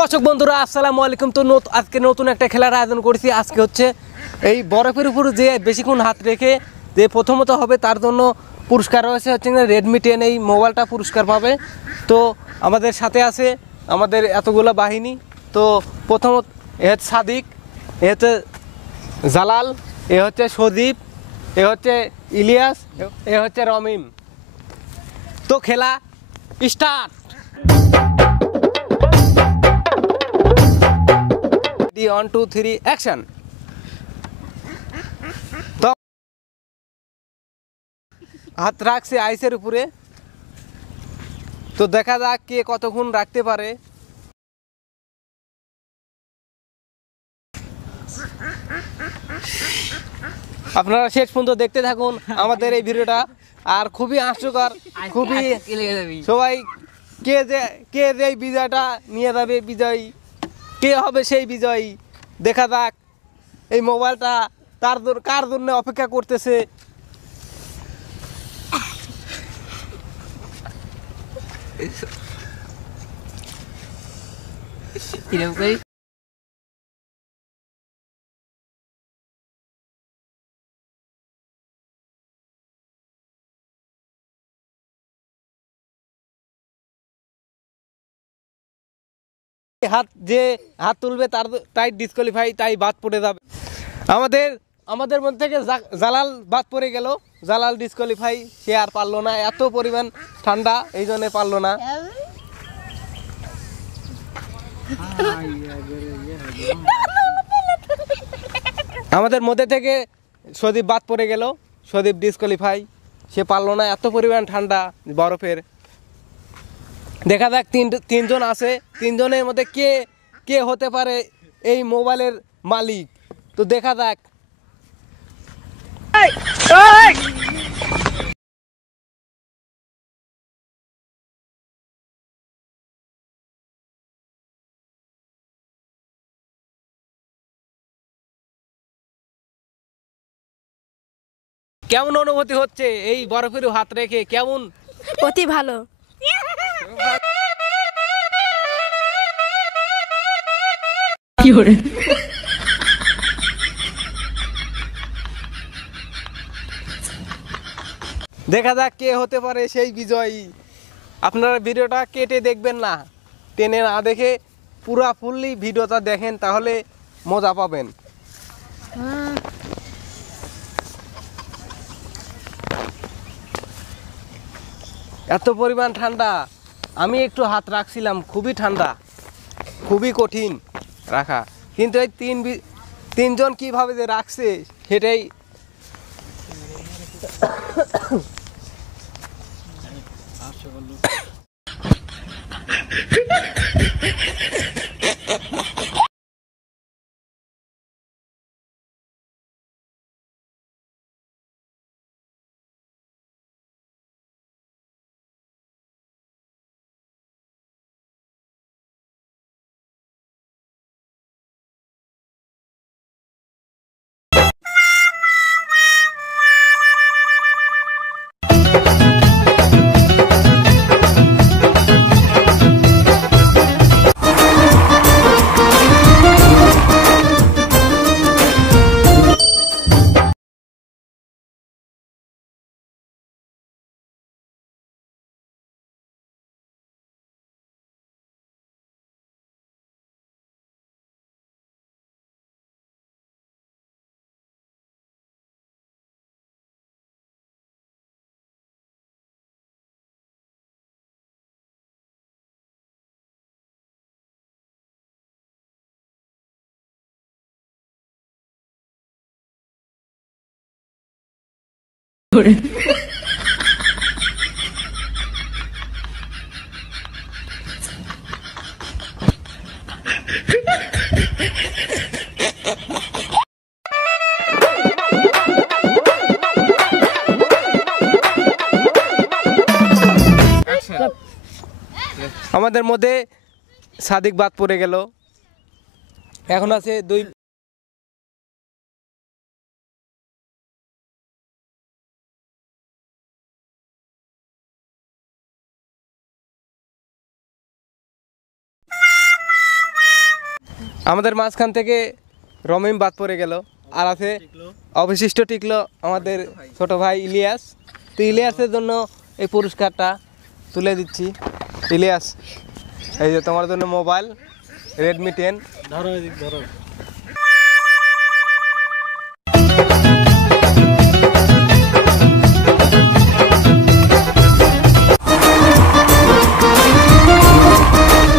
দর্শক বন্ধুরা আসসালামু আলাইকুম। তো আজকে নতুন একটা খেলার আয়োজন করেছি। আজকে হচ্ছে এই বরফের উপর যে বেশিক্ষণ হাত রেখে যে প্রথমত হবে তার জন্য পুরস্কার রয়েছে হচ্ছে রেডমি 10 এই মোবাইলটা পুরস্কার পাবে। তো আমাদের সাথে আছে আমাদের এতগুলো বাহিনী। তো প্রথমত এ হচ্ছে সাদিক, এ হচ্ছে জালাল, এ হচ্ছে সদীপ, এ হচ্ছে ইলিয়াস, এ হচ্ছে রমিম। তো খেলা স্টার্ট। 1 2 3 অ্যাকশন। তো হাত রাখছে আইসের উপরে। তো দেখা যাক কে কতক্ষণ রাখতে পারে। আপনারা শেষ পর্যন্ত দেখতে থাকুন আমাদের এই ভিডিওটা। আর খুবই হাস্যকর, খুবই সবাই কে যে এই বিজয়টা নিয়ে যাবে, বিজয়ী কে হবে সেই বিজয়ী। দেখা যাক এই মোবাইলটা কার জন্য অপেক্ষা করতেছে। হাত তুলবে তাই ডিসকোয়ালিফাই, তাই বাদ পড়ে যাবে। আমাদের মধ্যে থেকে জালাল বাদ পড়ে গেল। জালাল ডিসকোয়ালিফাই, সে আর পারলো না, এত পরিমাণ ঠান্ডা এই জন্য পারলো না। আমাদের মধ্যে থেকে সদীপ বাদ পড়ে গেল। সদীপ ডিসকোয়ালিফাই, সে পারলো না, এত পরিমাণ ঠান্ডা বরফের। দেখা যাক তিনজন আছে, তিনজনের মধ্যে কে হতে পারে এই মোবাইলের মালিক। তো দেখা যাক। কেমন অনুভূতি হচ্ছে এই বরফের হাত রেখে? কেমন? অতি ভালো। দেখা যাক কে হতে পারে সেই বিজয়ী। আপনারা ভিডিওটা কেটে দেখবেন না, টেনে না দেখে পুরা ফুললি ভিডিওটা দেখেন, তাহলে মজা পাবেন। এত পরিমাণ ঠান্ডা, আমি একটু হাত রাখছিলাম, খুবই ঠান্ডা, খুবই কঠিন রাখা। কিন্তু এই তিনজন কিভাবে যে রাখছে সেটাই। আমাদের মধ্যে সাদিক বাদ পড়ে গেল। এখন আছে দুই। আমাদের মাঝখান থেকে রমিম বাদ পড়ে গেল, আর আছে অবশিষ্ট টিকলো আমাদের ছোট ভাই ইলিয়াস। তো ইলিয়াসের জন্য এই পুরস্কারটা তুলে দিচ্ছি। ইলিয়াস, এই যে তোমার জন্য মোবাইল Redmi 10। ধরো এদিক ধরো।